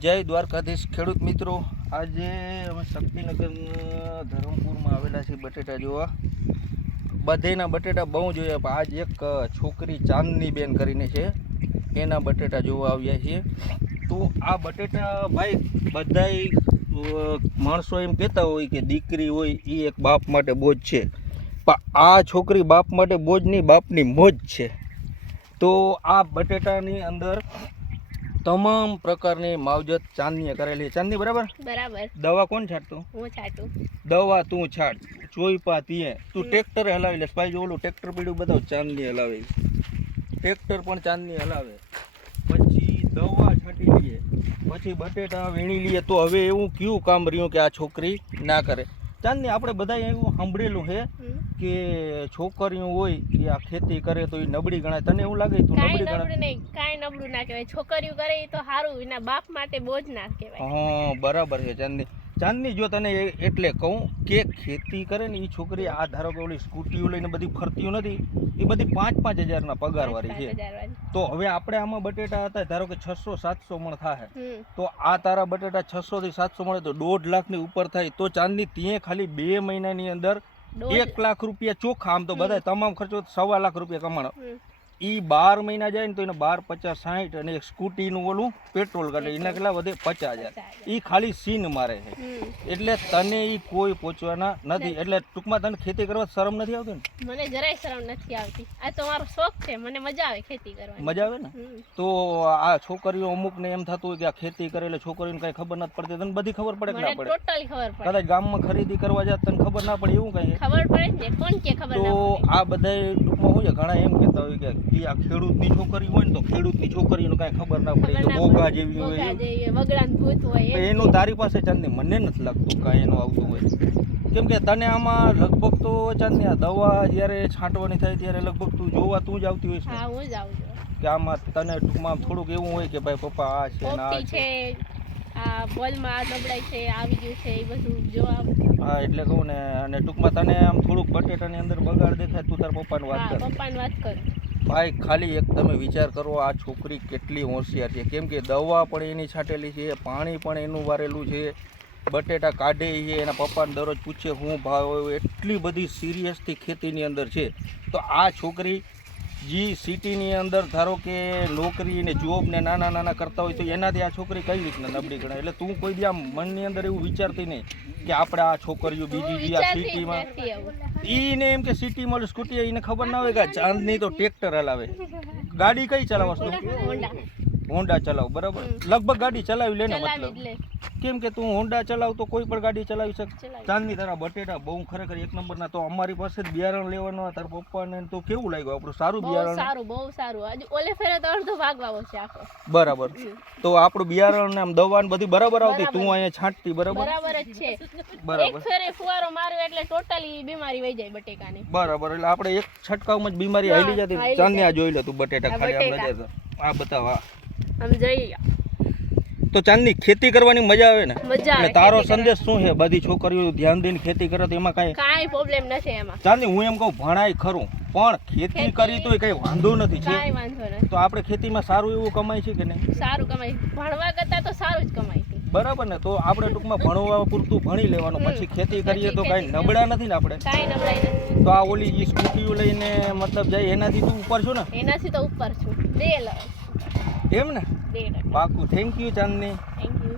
જય દ્વારકાધીશ ખેડૂત મિત્રો. આજે અમે શક્તિનગર ધરમપુરમાં આવેલા છીએ બટેટા જોવા. બધેના બટેટા બહુ જોયા પણ આજ એક છોકરી ચાંદની બેન કરીને છે. એના બટેટા જોવા આવ્યા છીએ. તો આ બટેટા ભાઈ બધાય માણસો એમ કહેતા હોય કે દીકરી હોય એ એક બાપ માટે બોજ છે. પણ આ છોકરી બાપ માટે બોજ નહીં, બાપની મોજ છે. તો આ બટેટાની અંદર તમામ પ્રકારની માવજત ચાંદનીએ કરેલી ચાંદની બરાબર? બરાબર. દવા કોણ છાંટતું? હું છાંટું. દવા તું છાંટ. ચોઈપા તીએ. તું ટ્રેક્ટર હલાવી લે ભાઈ જો ઓલું ટ્રેક્ટર પીડ્યું બધા ચાંદની હલાવે. ટ્રેક્ટર પણ ચાંદની હલાવે. પછી દવા છાંટી લઈએ. પછી બટેટા વીણી લઈએ. તો હવે એવું કયું કામ રહ્યું કે આ છોકરી ના કરે? ચાંદની આપણે બધા એવું સાંભળેલું છે. કે છોકરીઓ હોય એ આ ખેતી કરે તો એ નબળી ગણાય. તને એવું લાગે તું નબળી ગણાય? નહીં કાઈ નબળું ના કહેવાય. છોકરીઓ કરે એ તો સારું એના બાપ માટે બોજ ના કહેવાય. હા બરાબર છે ચાંદની. ચાંદની જો તને એટલે કહું કે ખેતી કરે ને એ છોકરી આ ધારો કે ઓલી સ્કૂટીઓ લઈને બધી ફરતીઓ નથી એ બધી પાંચ પાંચ હજારના પગારવાળી છે. તો હવે આપણે આમાં બટેટા હતા ધારો કે છસો સાતસો મણ થાય. તો આ તારા બટેટા છસો થી સાતસો મળે તો દોઢ લાખની ઉપર થાય. તો ચાંદની તે ખાલી બે મહિનાની અંદર એક લાખ રૂપિયા ચોખ્ખા આમ તો બધા તમામ ખર્ચો સવા લાખ રૂપિયા કમાણો. ઈ બાર મહિના જાય ને તો એને બાર પચાસ સાઠ અને એક સ્કૂટીનું ઓલું પેટ્રોલ કાઢે એના કેટલા વધે? પચાસ હજાર. એ ખાલી સીન મારે છે. એટલે તને એ કોઈ પહોંચવાના નથી. એટલે ટૂંકમાં તને ખેતી કરવા શરમ નથી આવતી ને? મને જરાય શરમ નથી આવતી. આ તો મારો શોખ છે. મને મજા આવે ખેતી કરવા મજા આવે ને? તો આ છોકરીઓ અમુકને એમ થતું હોય કે આ ખેતી કરે એટલે છોકરીઓને કઈ ખબર નથી પડતી. તને બધી ખબર પડે કે ના પડે? ટોટલી ખબર પડે. કદાચ ગામમાં ખરીદી કરવા જાય તને ખબર ના પડે એવું કઈ ખબર પડે ને. કોણ કે ખબર તો આ બધા ટૂંકમાં હોય ઘણા એમ કહેતા હોય કે ઈ આ ખેડૂતની છોકરી હોય ને તો ખેડૂતની છોકરીઓને કાંઈ ખબર ના પડે. પડે. જેવી હોય એનું તારી પાસે ચાંદની મને નથી લાગતું કાંઈ એનું આવતું હોય. કેમ કે તને આમાં લગભગ તો ચાંદની આ દવા જ્યારે છાંટવાની થાય ત્યારે લગભગ તું જોવા તું જ આવતી હોય હા હું જ આવું છું. કે આમાં તને ટૂંકમાં થોડુંક એવું હોય કે ભાઈ પપ્પા આ છે ને આ છે. છે આ બોલમાં આ નબળાઈ છે આવી ગયું છે એ બધું જોવા હા એટલે કહું ને અને ટૂંકમાં તને આમ થોડુંક બટેટાની અંદર બગાડ દેખાય તું તાર પપ્પાની વાત કર. પપ્પાની વાત કરું. ભાઈ, ખાલી એક તમે વિચાર કરો, આ છોકરી કેટલી હોશિયાર છે. કેમ કે દવા પણ એની છાંટેલી છે, પાણી પણ એનું વારેલું છે, બટેટા કાઢે છે, એના પપ્પાને દરરોજ પૂછે, હું ભાવ, એટલી બધી સિરિયસથી ખેતીની અંદર છે? તો આ છોકરી જે સિટીની અંદર ધારો કે નોકરી ને જોબ ને નાના નાના કરતા હોય તો એનાથી આ છોકરી કઈ રીતના નબળી ગણાય? એટલે તું કોઈ દી આમ મનની અંદર એવું વિચારતી નહીં કે આપણે આ છોકરીઓ બીજી જે આ સિટીમાં એને ઈને એમ કે સિટીમાં સ્કૂટી એને ખબર ના હોય કે ચાંદની તો ટ્રેક્ટર હલાવે. ગાડી કઈ ચલાવસ તું હોન્ડા ચલાવ બરાબર? લગભગ ગાડી ચલાવી લે ને મતલબ. કેમ કે તું હોન્ડા ચલાવ તો કોઈ પણ ગાડી ચલાવી શકે. ચાંદની તારા બટેટા બહુ ખરેખર એક નંબરના. તો અમારી પાસે જ બિયારણ લેવાનો તારા પપ્પાને તો કેવું લાગ્યું આપણું સારું બિયારણ? સારું બહુ સારું. હજુ ઓલે ફેરે તો અડધો ભાગ વાવો છે આખો. બરાબર. તો આપણું બિયારણ ને આમ દવા ને બધી બરાબર આવતી તું અહીંયા છાંટતી બરાબર? બરાબર જ છે. બરાબર. એક ફેરે ફુવારો માર્યો એટલે ટોટલી બીમારી વહી જાય બટેકાની. બરાબર. એટલે આપણે એક છંટકાવમાં જ બીમારી હાલી જતી. ચાંદની આ જોઈ લે તું બટેટા ખાલી આપણે. આ બતાવ આમ જઈ તો ચાંદની ખેતી કરવાની મજા આવે ને? મજા આવે તારો સંદેશ શું છે? બધી છોકરીઓ ધ્યાન દઈને ખેતી કરે તો એમાં કાંઈ કાંઈ પ્રોબ્લેમ નથી એમાં. ચાંદની હું એમ કહું ભણાય ખરું પણ ખેતી કરી તો કઈ વાંધો નથી છે કાંઈ વાંધો નથી. તો આપણે ખેતીમાં સારું એવું કમાય છે કે નહીં? સારું કમાય ભણવા કરતા તો સારું જ કમાય બરાબર ને? તો આપણે ટૂંકમાં ભણવા પૂરતું ભણી લેવાનું. પછી ખેતી કરીએ તો કાંઈ નબળા નથી ને આપણે? કાંઈ નબળાઈ નથી. તો આ ઓલી જે સ્કૂટીઓ લઈને મતલબ જાય એનાથી તું ઉપર છું ને? એનાથી તો ઉપર છું. બે એમ ને પાકું thank you Chandni thank you